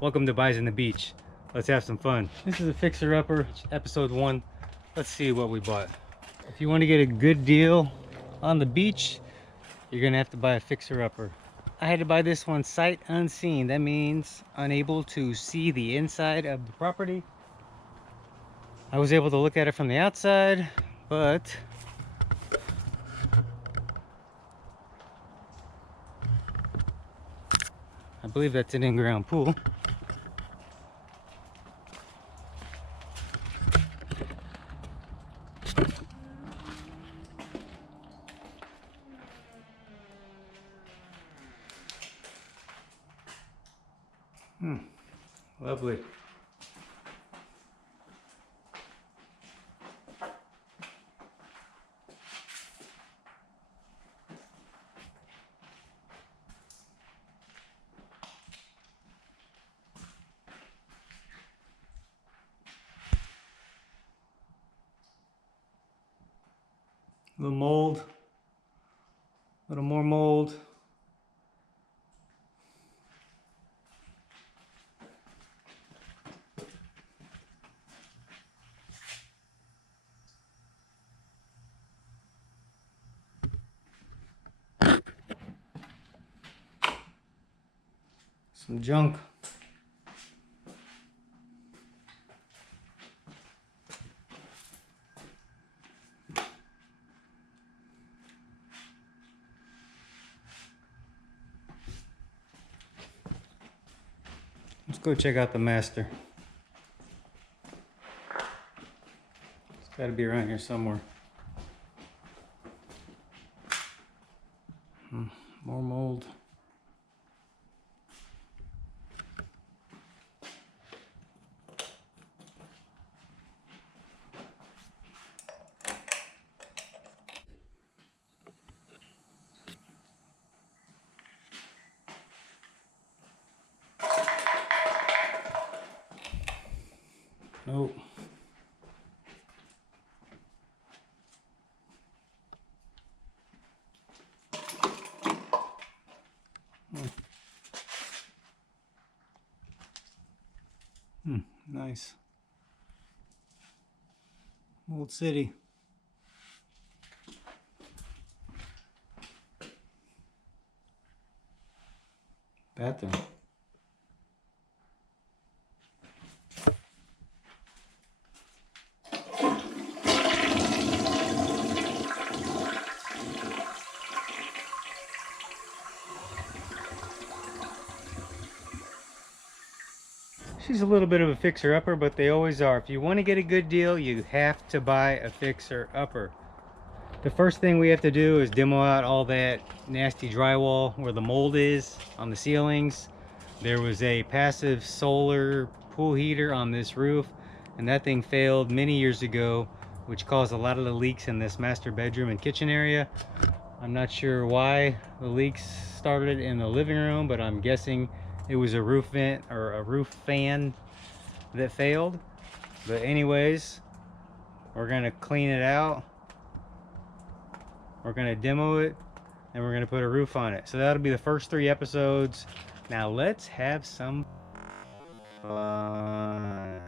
Welcome to Bison the Beach. Let's have some fun. This is a fixer-upper, episode 1. Let's see what we bought. If you want to get a good deal on the beach, you're gonna have to buy a fixer-upper. I had to buy this one sight unseen. That means unable to see the inside of the property. I was able to look at it from the outside, but I believe that's an in-ground pool. Lovely. A little mold, a little more mold. Some junk. Let's go check out the master. It's got to be around here somewhere. More mold. Nope. Nice. Old city. Bathroom. She's a little bit of a fixer-upper, but they always are. If you want to get a good deal, you have to buy a fixer-upper. The first thing we have to do is demo out all that nasty drywall where the mold is on the ceilings. There was a passive solar pool heater on this roof, and that thing failed many years ago, which caused a lot of the leaks in this master bedroom and kitchen area. I'm not sure why the leaks started in the living room, but I'm guessing it was a roof vent or a roof fan that failed. But anyways, we're gonna clean it out, we're gonna demo it, and we're gonna put a roof on it. So that'll be the first 3 episodes. Now let's have some fun.